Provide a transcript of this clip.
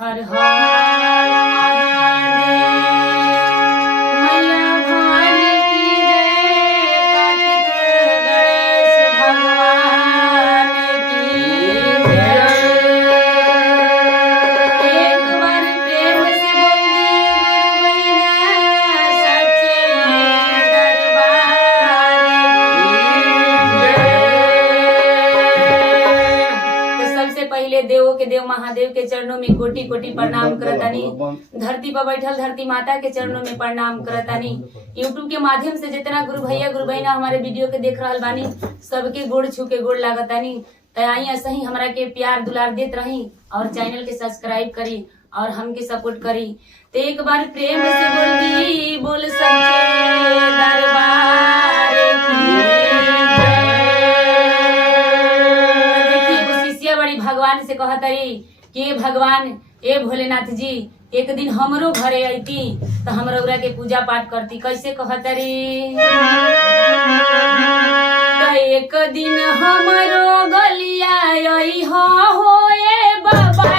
हर हर महादेव। मैया भवानी की जय। कार्तिक गणेश भगवान की जय। एक बार प्रेम से बोल दी गुरु बहिना सच्चे दरबार की जय। तो सबसे पहले देवों के देव महादेव के चरणों में कोटि कोटि प्रणाम करतानी। धरती पर बैठल धरती माता के चरणों में प्रणाम करतानी। यूट्यूब के माध्यम से जितना गुरु भैया गुरु बहिना हमारे वीडियो के देख रहल बानी सबके गोड़ छू के गोड़ लागतानी। तयाई ऐसा ही हमरा के प्यार दुलार देत रही और चैनल के सब्सक्राइब करी और हमके सपोर्ट करी। तो एक बार प्रेम से बोल दी बोल सच्चे दरबार की जय। देखिए एगो शिष्या बड़ी भगवान से कहतरी कि भगवान ए भोलेनाथ जी एक दिन हमरो घरे आईती तो हम रउरा के पूजा पाठ करती। कैसे कहतरी तो एक दिन हमरो गलिया आई हो ए बाबा